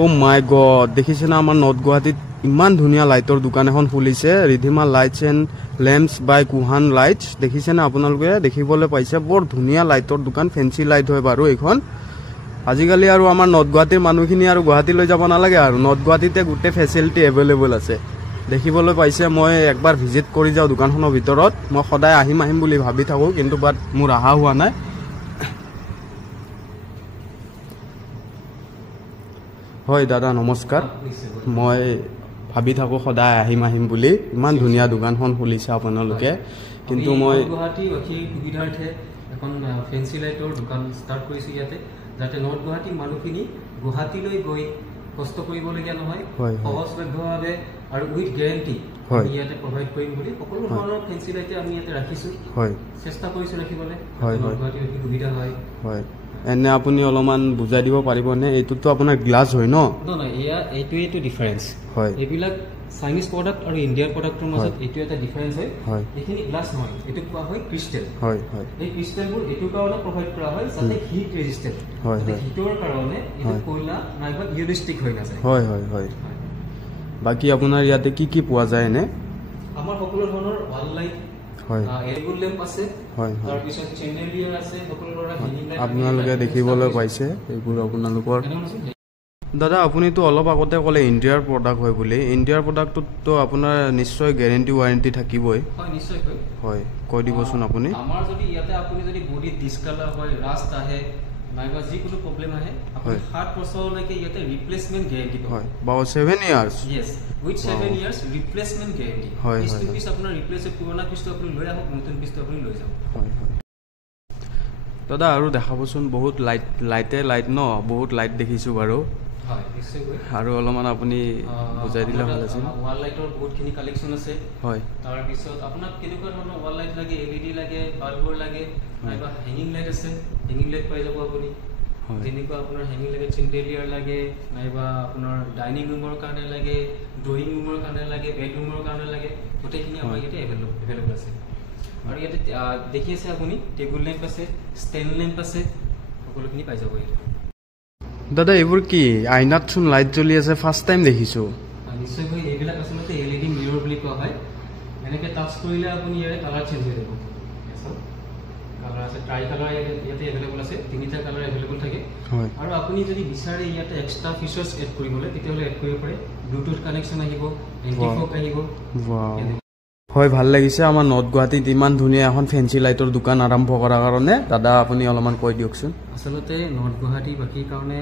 ও মাই god, দেখিছে না আমাৰ নৰ্থ গুৱাহাটীত ইমান ধুনীয়া লাইটৰ দোকান এখন খুলিছে, Ridhima lights and লেম্পছ by কুহান lights. দেখিছে না আপোনালোকে, দেখিবলৈ পাইছে বৰ ধুনীয়া লাইটৰ দোকান, ফেঞ্চি লাইট হয় বাৰু এইখন। আজিকালি আৰু আমাৰ নৰ্থ গুৱাহাটীৰ মানুহখিনি আৰু গুৱাহাটীলৈ যাব নালাগে, আৰু নৰ্থ গুৱাহাটীতে গোটেই ফেচিলিটি এভেইলেবল আছে। দেখিবলৈ পাইছে, মই একবাৰ ভিজিট কৰি যাওঁ দোকানখনৰ ভিতৰত। মই সদায় আহিম বুলি ভাবি থাকোঁ, কিন্তু বাট মোৰ অহা হোৱা নাই। হয় দাদা নমস্কাৰ, মই ভাবি থাকোঁ সদায় আহিম বুলি। ইমান ধুনীয়া দোকানখন খুলিছে আপোনালোকে, কিন্তু মই গুৱাহাটী সুবিধাৰ্থে এখন ফেঞ্চি লাইটৰ দোকান ষ্টাৰ্ট কৰিছোঁ ইয়াতে, যাতে নৰ্থ গুৱাহাটীৰ মানুহখিনি গুৱাহাটীলৈ গৈ কষ্ট কৰিবলগীয়া নহয়, সহজলভ্যভাৱে আৰু উইথ গেৰেণ্টি ইয়াতে প্ৰভাইড কৰিম বুলি সকলো ধৰণৰ ফেঞ্চি লাইটে আমি ইয়াতে ৰাখিছোঁ। চেষ্টা কৰিছোঁ ৰাখিবলৈ, নৰ্থ গুৱাহাটীৰ অতি সুবিধা হয়। এনে আপুনি অলপমান বুজাই দিব পাৰিবনে? এইটোতো আপোনাৰ গ্লাছ হয় ন? নহয়, এইটোৱেইটো ডিফাৰেঞ্চ। হয়, এইবিলাক চাইনিজ প্ৰডাক্ট আৰু ইণ্ডিয়ান প্ৰডাক্টৰ মাজত এইটো এটা ডিফাৰেঞ্চ হয়। এইখিনি গ্লাছ নহয়, এইটো কোৱা হয় ক্ৰিষ্টেল। এই ক্ৰিষ্টেলবোৰ এইটোৰ কাৰণে প্ৰভাইড কৰা হয় যাতে হিট ৰেজিষ্টেণ্ট, হিটৰ কাৰণে এইটো কয়লা নাইবা ইউৰিষ্টিক হৈ নাযায়। বাকী আপোনাৰ ইয়াতে কি কি পোৱা যায় এনে? আমাৰ সকলো ধৰণৰ ৱাল লাইট, এলগুল লেম্প আছে, তাৰপিছত চেণ্ডেলিয়াৰ আছে, সকলো ধৰণৰ হেঙিং লাইট আপোনালোকে দেখিবলৈ পাইছে। এইবোৰ আপোনালোকৰ দাদা, আপুনিতো অলপ আগতে ক'লে ইণ্ডিয়াৰ প্ৰডাক্ট হয় বুলি। ইণ্ডিয়াৰ প্ৰডাক্টটোতো আপোনাৰ নিশ্চয় গেৰেণ্টি ৱাৰেণ্টি থাকিবই। হয়, নিশ্চয়কৈ। হয়, কৈ দিবচোন আপুনি। আমাৰ যদি ইয়াতে আপুনি যদি বডিত ডিছকালাৰ হয়, ৰাষ্ট আহে, নাইবা যিকোনো প্ৰব্লেম আহে, আপুনি 7 বছৰলৈকে ইয়াতে ৰিপ্লেচমেণ্ট গেৰেণ্টি পাব। হয়, 7 years? Yes, with 7 years replacement guarantee. পিছটো পিছ আপোনাৰ ৰিপ্লেচ, পুৰণা পিছটো আপুনি লৈ আহক, নতুন পিছটো আপুনি লৈ যাওক। দাদা আৰু দেখাবচোন, বহুত লাইট ন, বহুত লাইট দেখিছোঁ বাৰু। হয়, নিশ্চয়কৈ। আৰু অলপমান আপুনি বুজাই দিলে ভাল আছিল। ৱাল লাইটৰ বহুতখিনি কালেকশ্যন আছে। হয়, তাৰপিছত আপোনাক কেনেকুৱা ধৰণৰ ৱাল লাইট লাগে, LED লাগে, বাল্বৰ লাগে, নাইবা হেঙিং লাইট আছে, হেঙিং লাইট পাই যাব আপুনি। যেনেকুৱা আপোনাৰ হেঙিং লাগে, চেণ্ডেলিয়াৰ লাগে, নাইবা আপোনাৰ ডাইনিং ৰুমৰ কাৰণে লাগে, ড্ৰয়িং ৰুমৰ কাৰণে লাগে, বেডৰুমৰ কাৰণে লাগে, গোটেইখিনি আমাৰ ইয়াতে এভেইলেবল আছে। আৰু ইয়াতে দেখি আছে আপুনি টেবুল লেম্প আছে, ষ্টেণ্ড লেম্প আছে, সকলোখিনি পাই যাব ইয়াতে। দাদা এইবোৰ কি? আইনাতচোন লাইট জ্বলি আছে, ফাৰ্ষ্ট টাইম দেখিছোঁ। নিশ্চয়কৈ, এইবিলাক আচলতে LED মিৰৰ বুলি কোৱা হয়। এনেকৈ টাচ কৰিলে আপুনি ইয়াৰে কালাৰ চেঞ্জ হৈ যাব। কালাৰ আছে, ট্ৰাই কালাৰ ইয়াতে এভেইলেবল আছে, 3টা কালাৰ এভেইলেবল থাকে। আৰু আপুনি যদি বিচাৰে ইয়াতে এক্সট্ৰা ফিচাৰ্ছ এড কৰিবলৈ, তেতিয়াহ'লে এড কৰিব পাৰে। ব্লুটুথ কানেকশ্যন আহিব, এণ্টি ফগ আহিব। হয়, ভাল লাগিছে। আমাৰ নৰ্থ গুৱাহাটীত ইমান ধুনীয়া এখন ফেঞ্চি লাইটৰ দোকান আৰম্ভ কৰাৰ কাৰণে দাদা আপুনি অলপমান কৈ দিয়কচোন। আচলতে নৰ্থ গুৱাহাটীবাসীৰ কাৰণে